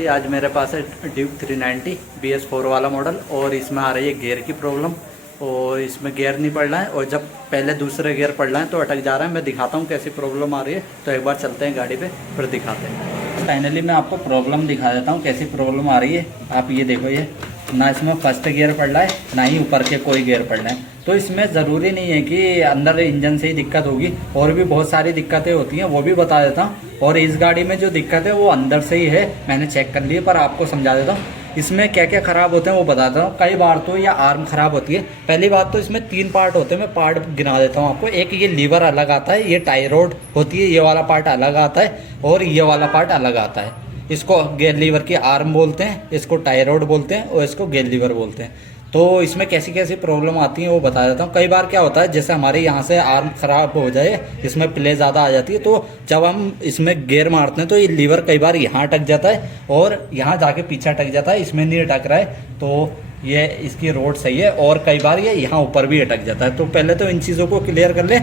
Finally आज मेरे पास है ड्यूक 390 BS4 वाला मॉडल और इसमें आ रही है गियर की प्रॉब्लम। और इसमें गियर नहीं पड़ रहा है और जब पहले दूसरे गियर पड़ रहा है तो अटक जा रहा है। मैं दिखाता हूँ कैसी प्रॉब्लम आ रही है, तो एक बार चलते हैं गाड़ी पे फिर दिखाते हैं। फाइनली मैं आपको प्रॉब्लम दिखा देता हूँ कैसी प्रॉब्लम आ रही है। आप ये देखो, ये ना इसमें फर्स्ट गियर पड़ रहा है ना ही ऊपर के कोई गियर पड़ रहे हैं। तो इसमें ज़रूरी नहीं है कि अंदर इंजन से ही दिक्कत होगी, और भी बहुत सारी दिक्कतें होती हैं, वो भी बता देता हूँ। और इस गाड़ी में जो दिक्कत है वो अंदर से ही है, मैंने चेक कर ली, पर आपको समझा देता हूँ इसमें क्या क्या ख़राब होते हैं वो बताता हूँ। कई बार तो ये आर्म ख़राब होती है। पहली बात तो इसमें 3 पार्ट होते हैं, मैं पार्ट गिना देता हूँ आपको। एक ये लीवर अलग आता है, ये टाई रोड होती है, ये वाला पार्ट अलग आता है, और ये वाला पार्ट अलग आता है। इसको गेयर लीवर की आर्म बोलते हैं, इसको टाई रोड बोलते हैं, और इसको गेयर लीवर बोलते हैं। तो इसमें कैसी कैसी प्रॉब्लम आती है वो बता देता हूँ। कई बार क्या होता है, जैसे हमारे यहाँ से आर्म ख़राब हो जाए, इसमें प्ले ज़्यादा आ जाती है, तो जब हम इसमें गियर मारते हैं तो ये लीवर कई बार यहाँ अटक जाता है और यहाँ जाके पीछे अटक जाता है, इसमें नहीं अटक रहा है। तो ये इसकी रोड सही है, और कई बार ये यहाँ ऊपर भी अटक जाता है। तो पहले तो इन चीज़ों को क्लियर कर ले।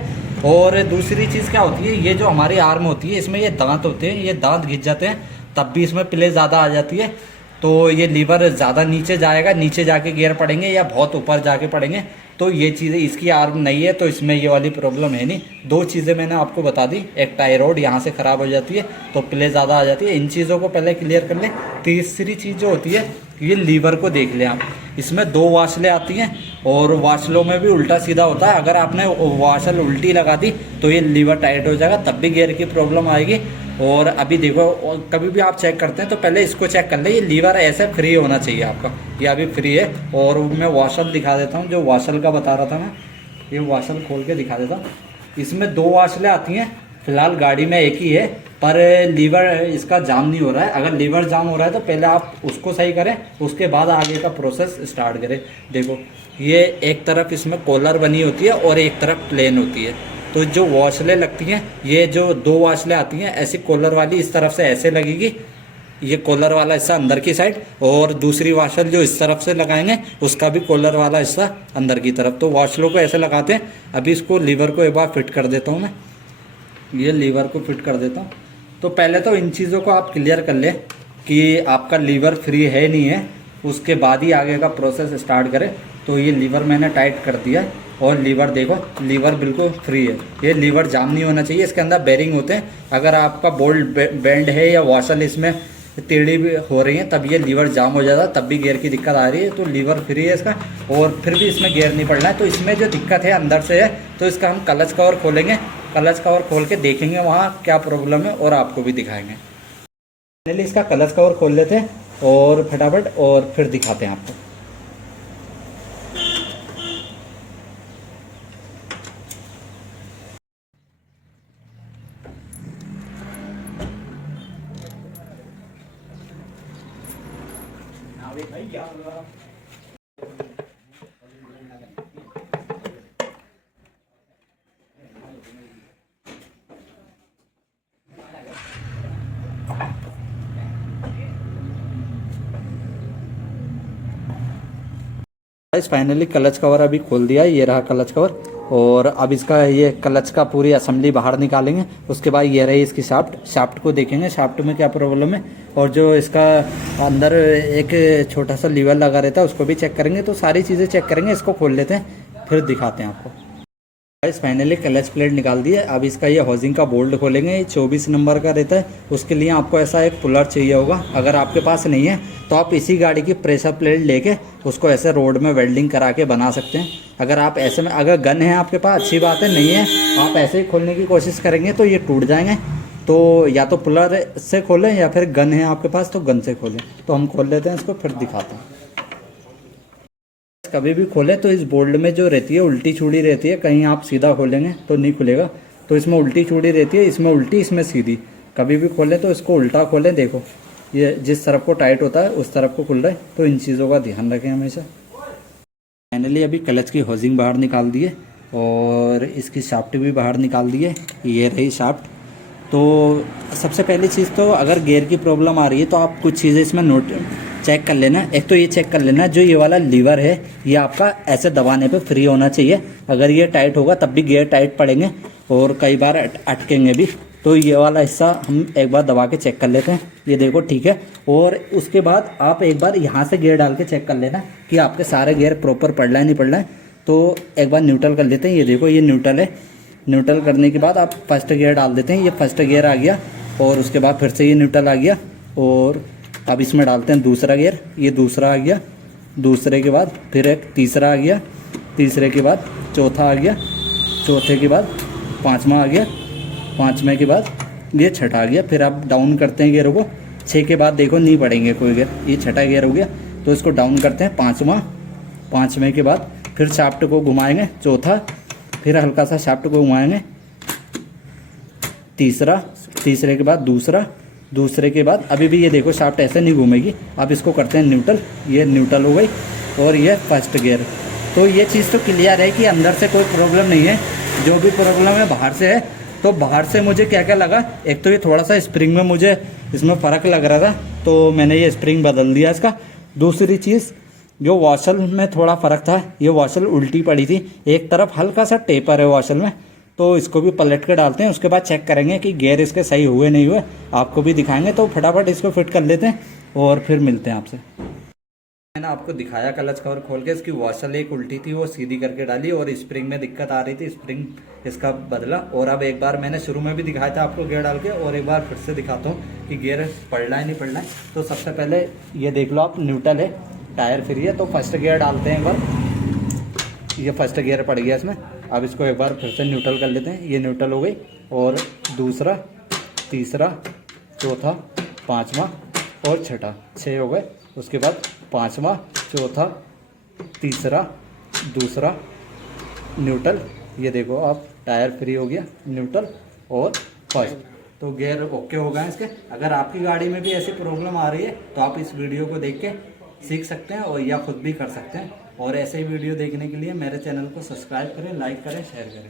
और दूसरी चीज़ क्या होती है, ये जो हमारी आर्म होती है इसमें ये दांत होते हैं, ये दांत घिस जाते हैं, तब भी इसमें प्ले ज़्यादा आ जाती है। तो ये लीवर ज़्यादा नीचे जाएगा, नीचे जाके गियर पड़ेंगे या बहुत ऊपर जाके पड़ेंगे। तो ये चीज़ें, इसकी आर्म नहीं है तो इसमें ये वाली प्रॉब्लम है नहीं। 2 चीज़ें मैंने आपको बता दी, एक टाई रोड यहाँ से ख़राब हो जाती है तो प्ले ज़्यादा आ जाती है। इन चीज़ों को पहले क्लियर कर लें। तीसरी चीज़ जो होती है, ये लीवर को देख लें आप। इसमें 2 वाशलें आती हैं और वाशलों में भी उल्टा सीधा होता है। अगर आपने वाशल उल्टी लगा दी तो ये लीवर टाइट हो जाएगा, तब भी गियर की प्रॉब्लम आएगी। और अभी देखो, कभी भी आप चेक करते हैं तो पहले इसको चेक कर ले, ये लीवर ऐसे फ्री होना चाहिए आपका, ये अभी फ्री है। और मैं वाशल दिखा देता हूँ, जो वाशल का बता रहा था मैं, ये वाशल खोल के दिखा देता हूँ। इसमें 2 वाशलें आती हैं, फिलहाल गाड़ी में एक ही है, पर लीवर इसका जाम नहीं हो रहा है। अगर लीवर जाम हो रहा है तो पहले आप उसको सही करें, उसके बाद आगे का प्रोसेस स्टार्ट करें। देखो, ये एक तरफ इसमें कॉलर बनी होती है और एक तरफ प्लेन होती है। तो जो वाशलें लगती हैं, ये जो 2 वाशलें आती हैं ऐसी कॉलर वाली, इस तरफ से ऐसे लगेगी, ये कॉलर वाला हिस्सा अंदर की साइड, और दूसरी वाशल जो इस तरफ से लगाएंगे उसका भी कॉलर वाला हिस्सा अंदर की तरफ। तो वाशलों को ऐसे लगाते हैं। अभी इसको लीवर को एक बार फिट कर देता हूँ मैं, ये लीवर को फिट कर देता हूँ। तो पहले तो इन चीज़ों को आप क्लियर कर लें कि आपका लीवर फ्री है नहीं है, उसके बाद ही आगे का प्रोसेस स्टार्ट करें। तो ये लीवर मैंने टाइट कर दिया है, और लीवर देखो, लीवर बिल्कुल फ्री है। ये लीवर जाम नहीं होना चाहिए, इसके अंदर बेरिंग होते हैं। अगर आपका बोल्ट बेंड है या वाशल इसमें टेढ़ी भी हो रही है, तब ये लीवर जाम हो जाता है, तब भी गियर की दिक्कत आ रही है। तो लीवर फ्री है इसका, और फिर भी इसमें गियर नहीं पड़ रहा है। तो इसमें जो दिक्कत है अंदर से है, तो इसका हम क्लच कवर खोलेंगे, क्लच कवर खोल के देखेंगे वहाँ क्या प्रॉब्लम है और आपको भी दिखाएंगे। पहले इसका क्लच कवर खोल लेते हैं और फटाफट, और फिर दिखाते हैं आपको। फाइनली क्लच कवर अभी खोल दिया है, ये रहा क्लच कवर। और अब इसका ये क्लच का पूरी असेंबली बाहर निकालेंगे। उसके बाद ये रही इसकी शाफ्ट को देखेंगे, शाफ्ट में क्या प्रॉब्लम है। और जो इसका अंदर एक छोटा सा लीवर लगा रहता है उसको भी चेक करेंगे। तो सारी चीज़ें चेक करेंगे, इसको खोल लेते हैं फिर दिखाते हैं आपको। फाइनली क्लच प्लेट निकाल दी है। अब इसका ये हाउसिंग का बोल्ट खोलेंगे, ये 24 नंबर का रहता है। उसके लिए आपको ऐसा एक पुलर चाहिए होगा, अगर आपके पास नहीं है तो आप इसी गाड़ी की प्रेशर प्लेट लेके उसको ऐसे रोड में वेल्डिंग करा के बना सकते हैं। अगर आप ऐसे में, अगर गन है आपके पास अच्छी बात है, नहीं है आप ऐसे ही खोलने की कोशिश करेंगे तो ये टूट जाएंगे। तो या तो पुलर से खोलें या फिर गन है आपके पास तो गन से खोलें। तो हम खोल लेते हैं इसको, फिर दिखाते हैं। कभी भी खोले तो इस बोल्ट में जो रहती है उल्टी चूड़ी रहती है, कहीं आप सीधा खोलेंगे तो नहीं खुलेगा। तो इसमें उल्टी चूड़ी रहती है, इसमें उल्टी इसमें सीधी। कभी भी खोलें तो इसको उल्टा खोलें। देखो, ये जिस तरफ को टाइट होता है उस तरफ को खुल रहा है। तो इन चीज़ों का ध्यान रखें हमेशा। फाइनली अभी क्लच की हाउसिंग बाहर निकाल दी है और इसकी शाफ्ट भी बाहर निकाल दी है, ये रही शाफ्ट। तो सबसे पहली चीज़ तो अगर गियर की प्रॉब्लम आ रही है तो आप कुछ चीज़ें इसमें चेक कर लेना। एक तो ये चेक कर लेना, जो ये वाला लीवर है ये आपका ऐसे दबाने पे फ्री होना चाहिए। अगर ये टाइट होगा तब भी गियर टाइट पड़ेंगे और कई बार अटकेंगे भी। तो ये वाला हिस्सा हम एक बार दबा के चेक कर लेते हैं। ये देखो ठीक है। और उसके बाद आप एक बार यहाँ से गियर डाल के चेक कर लेना कि आपके सारे गियर प्रॉपर पड़ रहा है नहीं पड़ रहा है। तो एक बार न्यूट्रल कर लेते हैं। ये देखो ये न्यूट्रल है। न्यूट्रल करने के बाद आप फर्स्ट गियर डाल देते हैं। ये फर्स्ट गियर आ गया और उसके बाद फिर से ये न्यूट्रल आ गया और अब इसमें डालते हैं दूसरा गियर। ये दूसरा आ गया, दूसरे के बाद फिर एक तीसरा आ गया, तीसरे के बाद चौथा आ गया, चौथे के बाद पाँचवा आ गया, पाँचवें के बाद ये छठा आ गया। फिर आप डाउन करते हैं गियरों को। 6 के बाद देखो नहीं पड़ेंगे कोई गियर, ये छठा गियर हो गया। तो इसको डाउन करते हैं पाँचवा, पाँचवें के बाद फिर शाफ्ट को घुमाएंगे चौथा, फिर हल्का सा शाफ्ट को घुमाएंगे तीसरा, तीसरे के बाद दूसरा, दूसरे के बाद अभी भी ये देखो शाफ्ट ऐसे नहीं घूमेगी। अब इसको करते हैं न्यूट्रल। ये न्यूट्रल हो गई और ये फर्स्ट गियर। तो ये चीज़ तो क्लियर है कि अंदर से कोई प्रॉब्लम नहीं है, जो भी प्रॉब्लम है बाहर से है। तो बाहर से मुझे क्या क्या लगा, एक तो ये थोड़ा सा स्प्रिंग में मुझे इसमें फ़र्क लग रहा था तो मैंने ये स्प्रिंग बदल दिया इसका। दूसरी चीज़ जो वॉशल में थोड़ा फ़र्क था, ये वॉशल उल्टी पड़ी थी, एक तरफ हल्का सा टेपर है वॉशल में। तो इसको भी पलट के डालते हैं, उसके बाद चेक करेंगे कि गियर इसके सही हुए नहीं हुए, आपको भी दिखाएंगे। तो फटाफट इसको फिट कर लेते हैं और फिर मिलते हैं आपसे। मैंने आपको दिखाया क्लच कवर खोल के, इसकी वॉशल एक उल्टी थी वो सीधी करके डाली और स्प्रिंग में दिक्कत आ रही थी, स्प्रिंग इसका बदला। और अब एक बार मैंने शुरू में भी दिखाया था आपको गियर डाल के, और एक बार फिर से दिखाता हूँ कि गियर पड़ रहा है नहीं पड़ रहा है। तो सबसे पहले ये देख लो आप, न्यूट्रल है, टायर फ्री है। तो फर्स्ट गियर डालते हैं एक बार। ये फर्स्ट गियर पड़ गया इसमें। अब इसको एक बार फिर से न्यूट्रल कर लेते हैं। ये न्यूट्रल हो गई और दूसरा, तीसरा, चौथा, पाँचवा और छठा, 6 हो गए। उसके बाद पाँचवा, चौथा, तीसरा, दूसरा, न्यूट्रल। ये देखो आप टायर फ्री हो गया, न्यूट्रल और फर्स्ट। तो गियर ओके हो गए इसके। अगर आपकी गाड़ी में भी ऐसी प्रॉब्लम आ रही है तो आप इस वीडियो को देख के सीख सकते हैं और या खुद भी कर सकते हैं। और ऐसे ही वीडियो देखने के लिए मेरे चैनल को सब्सक्राइब करें, लाइक करें, शेयर करें।